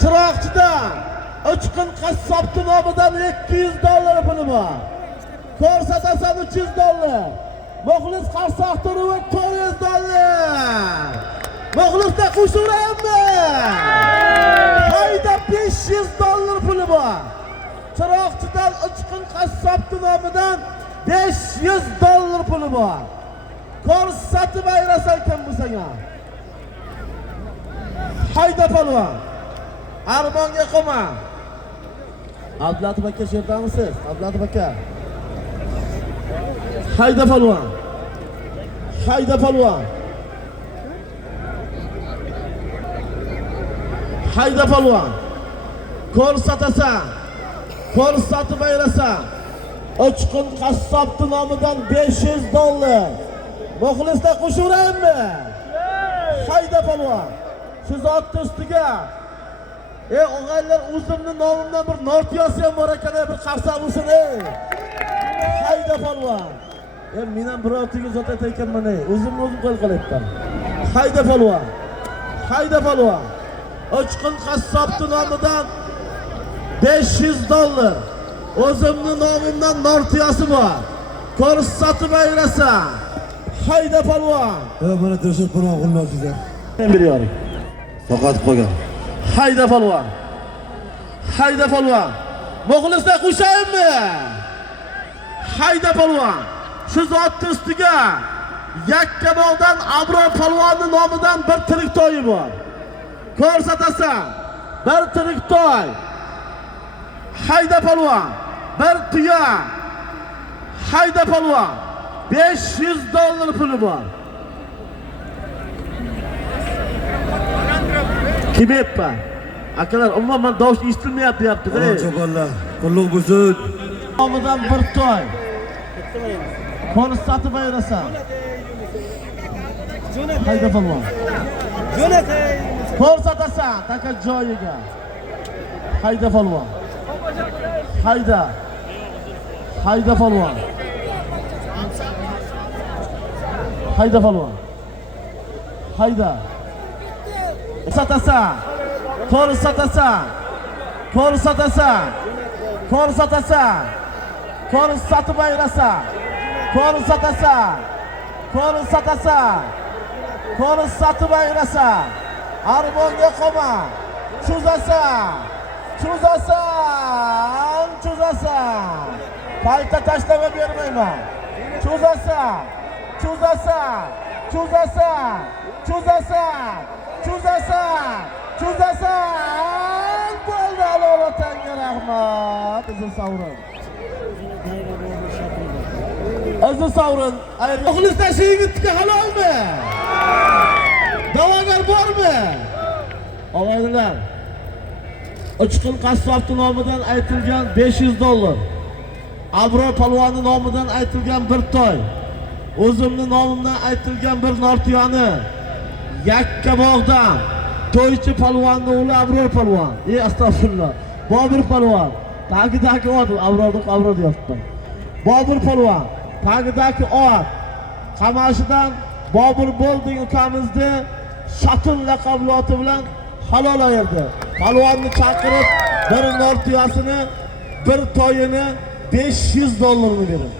Chiroqchidan Uchqun qassobning nomidan $200 puli bor. Ko'rsatasan $300. Muxlis Qarsoqturuva $400. Muxlisda qo'shurammi? Hayda $500 puli bor. Chiroqchidan Uchqun qassobning nomidan $500 puli bor. Ko'rsatib ayrasan kim bu senga? Hayda palvon. Armonga qoma. Abdulatif aka sherdamisiz? Abdulatif aka. Hayda palvon. Hayda palvon. Hayda palvon. Ko'rsatasan. Ko'rsatib ayrasan. Uchqun qassobning nomidan $500. Muxlislar qo'shurammi? Hayda palvon. Shu zotning ustiga o'g'aylar o'zimning nomimdan bir nortiyasi ham bor ekan, bir qarsa bo'lsin. Hayda palvon. Men ham biror tiga zot aytayapman, o'zimni o'zim qo'l qilyapman. Hayda palvon. Hayda palvon. Uchqun qassobning nomidan $500. O'zimning nomimdan nortiyasi bor. Ko'rsatib ayrasan. Hayda palvon. Mana to'shib qurmoq qilmoqchilar. Men beriyoring. Faqat qolgan. Hayda palvon. Hayda palvon. Muxlislar qo'shaymi? Hayda palvon. Shu zotning ustiga Yakkabog'dan Abror palvonning nomidan bir tirik to'yi bor. Ko'rsatasan. Bir tirik to'y. Hayda palvon. Bir tuya. Hayda palvon. $500 puli bor. Kim yappa? Akalar, umuman tovush eshitilmayapti deyapti-da. Cho'ponlar, qulluq bo'lsin. Nomidan bir to'y. Ko'rsatib ayrasan. Hayda palvon. Ko'rsatasan taka joyiga. Hayda palvon. Hayda. Hayda palvon. Hayda palvon. Hayda. Ko'rsatasan. Ko'rsatasan. Ko'rsatasan. Ko'rsatasan. Ko'rsatib ayrasan. Ko'rsatasan. Ko'rsatasan. Ko'rsatib ayrasan. Armonga qoma. Chuzasan. Chuzasan. Chuzasan. Qayta tashlama bermayman. Chuzasan. Chuzasan. Chuzasan. Chuzasan. Chuzasan. Chuzasan. Bo'ldi, Alloh vatanga rahmat. Aziz Savrin. Aziz Savrin, muxlislar shu yigitga halolmi? Da'vogar bormi? Og'aylar. Uchqun qassobning nomidan aytilgan $500. Abror palvonning nomidan aytilgan bir to'y. O'zimning nomimdan aytilgan bir nortiyoni. Yakkabog'dan to'ychi palvonning o'g'li Abror palvon. Astag'firullah. Bobur palvon. Tagidagi ot, Abror deyapman. Bobur palvon. Tagidagi ot. Qamashidan Bobur bo'lding ukamizni Shatul laqabli oti bilan halol ayirdi. Palvonni chaqirib bir nortiyasini, bir to'yini $500 berdi.